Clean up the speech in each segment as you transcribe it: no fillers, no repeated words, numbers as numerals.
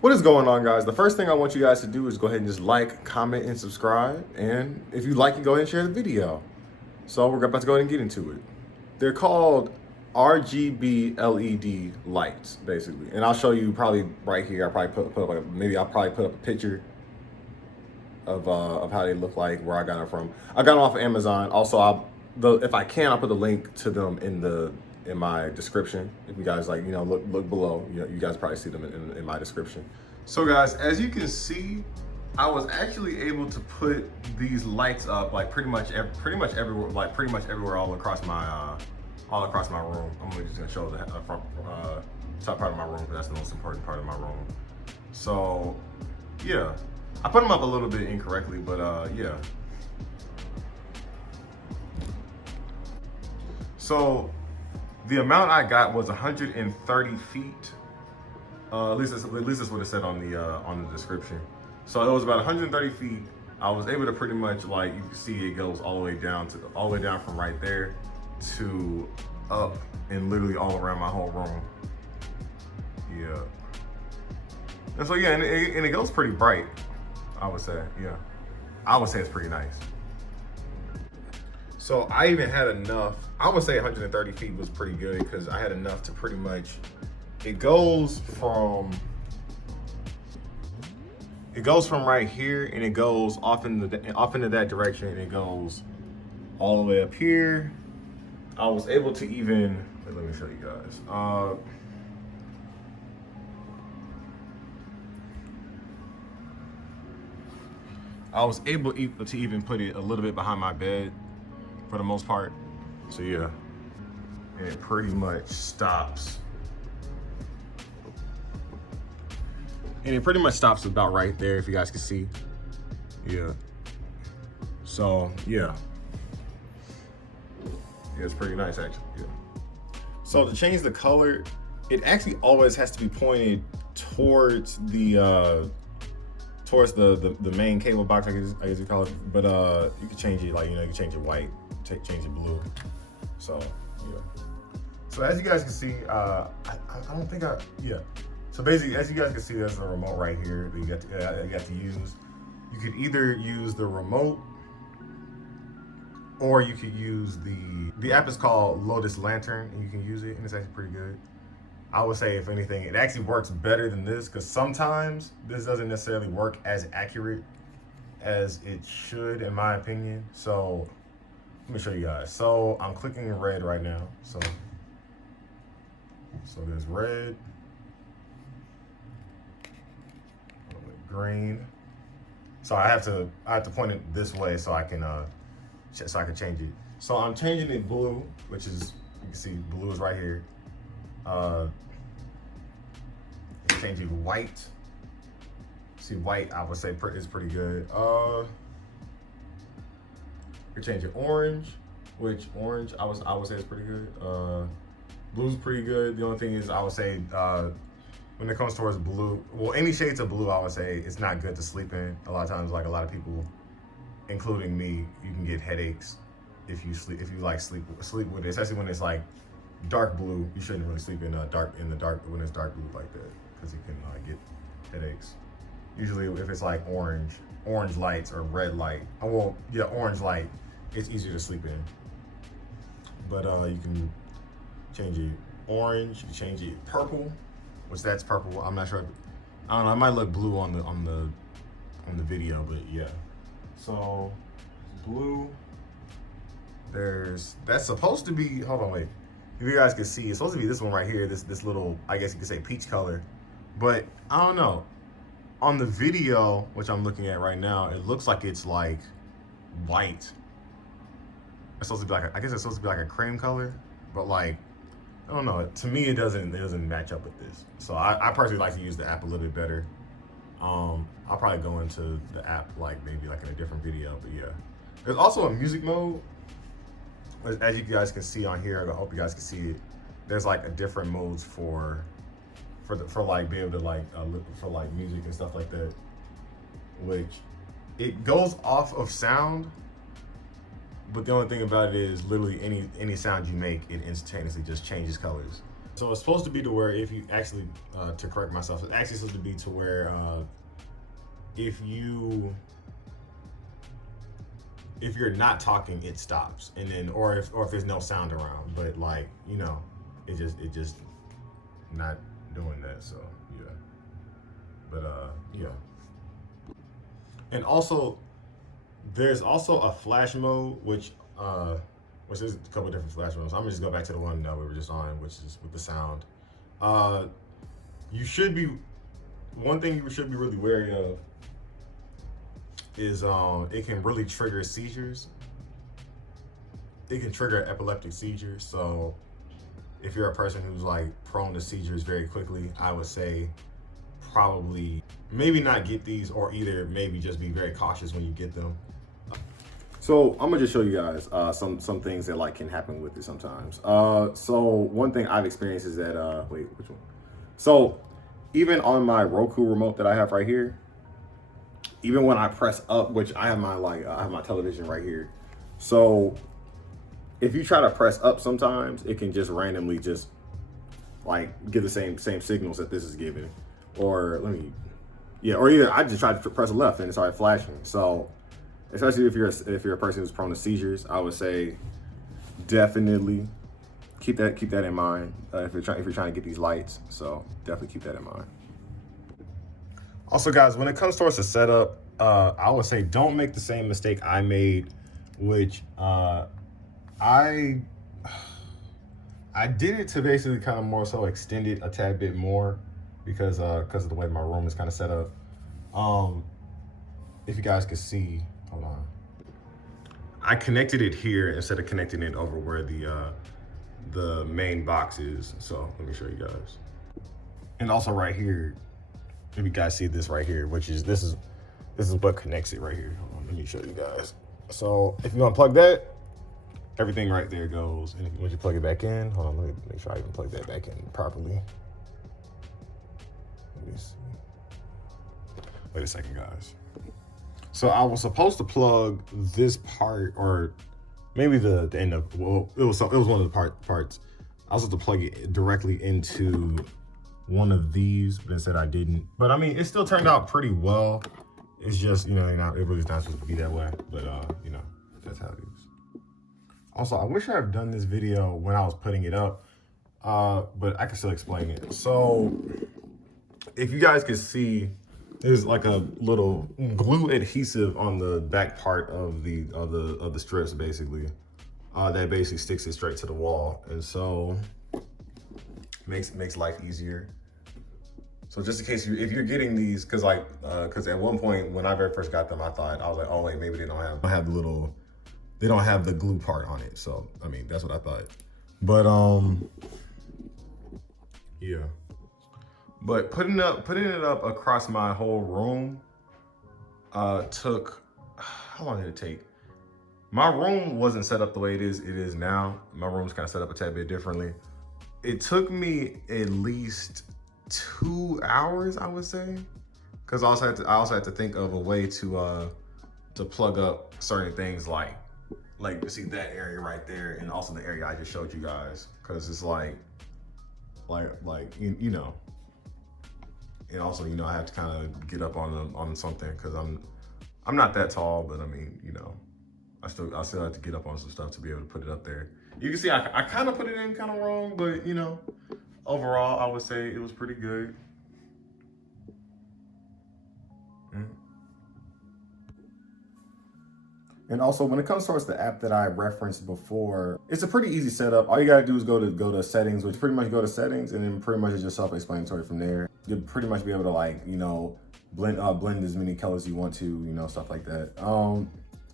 What is going on, guys? The first thing I want you guys to do is go ahead and just like, comment, and subscribe. And if you like it, go ahead and share the video. So we're about to go ahead and get into it. They're called RGB LED lights, basically. And I'll show you probably right here. I'll probably put up I'll probably put up a picture of how they look like, where I got them from. I got them off of Amazon. Also, if I can, I'll put the link to them in my description. If you guys look below, you guys probably see them in my description. So guys, as you can see, I was actually able to put these lights up like pretty much everywhere all across my room. I'm just gonna show the front top part of my room because that's the most important part of my room. So yeah, I put them up a little bit incorrectly, but yeah. So the amount I got was 130 feet. At least that's what it said on the description. So it was about 130 feet. I was able to pretty much, like, you can see it goes all the way down from right there to up and literally all around my whole room. Yeah. And so yeah, and it goes pretty bright, I would say. Yeah, I would say it's pretty nice. So I even had enough. I would say 130 feet was pretty good because I had enough to pretty much. It goes from right here and it goes off into that direction and it goes all the way up here. I was able to even let me show you guys. I was able to even put it a little bit behind my bed for the most part. So yeah, and it pretty much stops. And it pretty much stops about right there, if you guys can see. Yeah. So yeah. Yeah, it's pretty nice actually. Yeah. So to change the color, it actually always has to be pointed towards the main cable box, I guess you call it. But you can change it, like, you can change it white, change it blue. So yeah. So as you guys can see, I don't think yeah. So basically, as you guys can see, there's a remote right here that you got to use. You could either use the remote, or you could use the app is called Lotus Lantern, and you can use it, and it's actually pretty good. I would say, if anything, it actually works better than this, because sometimes this doesn't necessarily work as accurate as it should, in my opinion. So let me show you guys. So I'm clicking red right now. So there's red, green. So I have to point it this way so I can change it. So I'm changing it blue, which is, you can see blue is right here. Change it white. See, white I would say is pretty good. You can change it orange, which orange I would say is pretty good. Blue's pretty good. The only thing is, I would say when it comes towards blue, well, any shades of blue, I would say it's not good to sleep in. A lot of times, like a lot of people, including me, you can get headaches if you sleep with it, especially when it's like dark blue. You shouldn't really sleep in the dark when it's dark blue like that, because you can get headaches. Usually, if it's like orange lights or red light, orange light, it's easier to sleep in. But you can change it orange. You can change it purple, which that's purple. I'm not sure. I don't know. It might look blue on the video, but yeah. So blue. That's supposed to be. Hold on, wait. If you guys can see, it's supposed to be this one right here. This little, I guess you could say, peach color. But I don't know. On the video, which I'm looking at right now, it looks like it's like white. It's supposed to be like I guess it's supposed to be like a cream color, but like, I don't know. To me, it doesn't match up with this. So I personally like to use the app a little bit better. I'll probably go into the app maybe in a different video, but yeah. There's also a music mode. As you guys can see on here, I hope you guys can see it. There's like a different modes for be able to for music and stuff like that. Which it goes off of sound, But the only thing about it is literally any sound you make, it instantaneously just changes colors. So it's supposed to be to where if you actually, to correct myself, it's actually supposed to be to where if you're not talking, it stops, and then or if there's no sound around. But like, you know, it just not doing that. So yeah, but yeah. And also, there's also a flash mode, which there's a couple of different flash modes. I'm gonna just go back to the one that we were just on, which is with the sound. You should be, one thing you should be really wary of is it can really trigger seizures. It can trigger epileptic seizures. So if you're a person who's like prone to seizures very quickly, I would say probably maybe not get these, or either maybe just be very cautious when you get them. So I'm gonna just show you guys some things that like can happen with it sometimes. So one thing I've experienced is that wait, which one? So even on my Roku remote that I have right here, even when I press up, which I have my I have my television right here. So if you try to press up, sometimes it can just randomly just like give the same signals that this is giving. Or or either I just tried to press left and it started flashing. So especially if you're a person who's prone to seizures, I would say definitely keep that in mind if you're trying to get these lights. So definitely keep that in mind. Also, guys, when it comes towards the setup, I would say don't make the same mistake I made, which I did it to basically kind of more so extend it a tad bit more because of the way my room is kind of set up. If you guys could see, hold on. I connected it here instead of connecting it over where the main box is. So let me show you guys. And also right here, if you guys see this right here, which is this is what connects it right here. Hold on, let me show you guys. So if you unplug that, everything right there goes. And once you plug it back in, hold on, let me make sure I even plug that back in properly. Let me see. Wait a second, guys. So I was supposed to plug this part, or maybe the end of, well, it was one of the parts. I was supposed to plug it directly into one of these, but instead I didn't. But I mean, it still turned out pretty well. It's just, you know, it really is not supposed to be that way, but you know, that's how it is. Also, I wish I had done this video when I was putting it up, but I can still explain it. So if you guys can see, there's like a little glue adhesive on the back part of the strips, basically, that basically sticks it straight to the wall, and so makes life easier. So just in case if you're getting these, because at one point when I very first got them, I was like, oh wait, maybe they don't have the glue part on it. So I mean, that's what I thought. But yeah. But putting it up across my whole room took, how long did it take? My room wasn't set up the way it is now. My room's kind of set up a tad bit differently. It took me at least 2 hours, I would say, because I also had to think of a way to plug up certain things like you see that area right there, and also the area I just showed you guys, because it's like you know. And also, you know, I have to kind of get up on something because I'm not that tall, but I mean, you know, I still have to get up on some stuff to be able to put it up there. You can see I kind of put it in kind of wrong, but you know, overall, I would say it was pretty good. And also, when it comes towards the app that I referenced before, it's a pretty easy setup. All you gotta do is go to settings, which pretty much go to settings, and then pretty much it's just self-explanatory from there. You'll pretty much be able to, like, you know, blend as many colors you want to, you know, stuff like that. You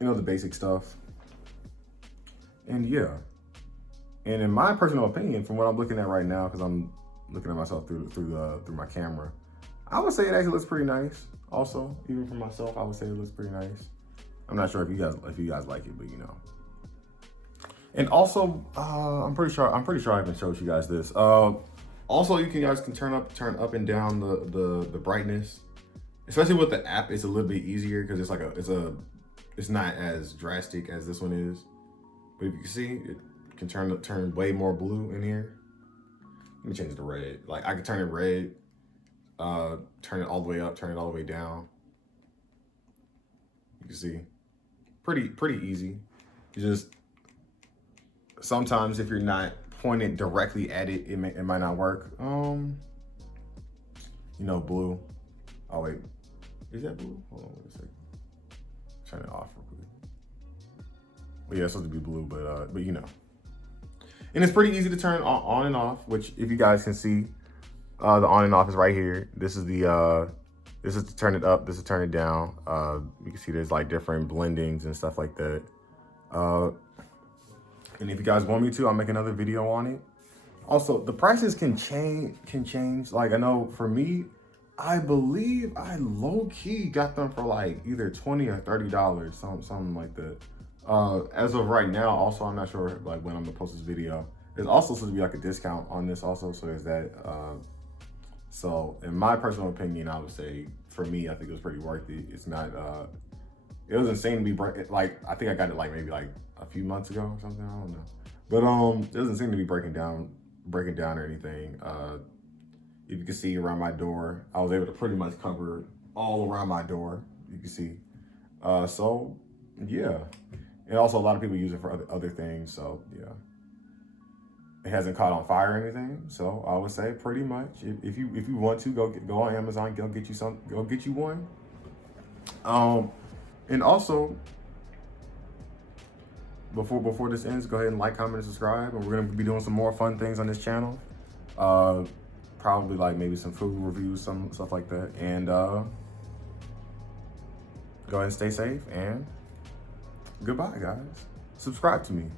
know, the basic stuff. And yeah. And in my personal opinion, from what I'm looking at right now, because I'm looking at myself through my camera, I would say it actually looks pretty nice. Also, even for myself, I would say it looks pretty nice. I'm not sure if you guys like it, but you know. And also, I'm pretty sure I even showed you guys this. Also, you guys can turn up and down the brightness. Especially with the app, it's a little bit easier because it's not as drastic as this one is. But if you can see, it can turn way more blue in here. Let me change it to red. Like I can turn it red, turn it all the way up, turn it all the way down. You can see, pretty easy. You just, sometimes if you're not pointed directly at it, it might not work. You know, blue. Oh wait, is that blue? Hold on, wait a second. Turn it off real quick. Well, yeah, it's supposed to be blue, but you know. And it's pretty easy to turn on and off, which if you guys can see, the on and off is right here. This is to turn it up, this is to turn it down. You can see there's like different blendings and stuff like that. And if you guys want me to, I'll make another video on it. Also, the prices can change. Like I know for me, I believe I low-key got them for like either $20 or $30, something like that. As of right now, also, I'm not sure like when I'm gonna post this video. There's also supposed to be like a discount on this also, so there's that. So in my personal opinion, I would say for me, I think it was pretty worth it. It's not, it was insane to be like, I think I got it like maybe like a few months ago or something, I don't know. But it doesn't seem to be breaking down or anything. If you can see around my door, I was able to pretty much cover all around my door, you can see. So yeah. And also a lot of people use it for other things, so yeah. It hasn't caught on fire or anything, so I would say pretty much if you want to go on Amazon, go get you one. And also before this ends, go ahead and like, comment, and subscribe, and we're gonna be doing some more fun things on this channel. Probably like maybe some food reviews, some stuff like that, and go ahead and stay safe, and goodbye, guys. Subscribe to me.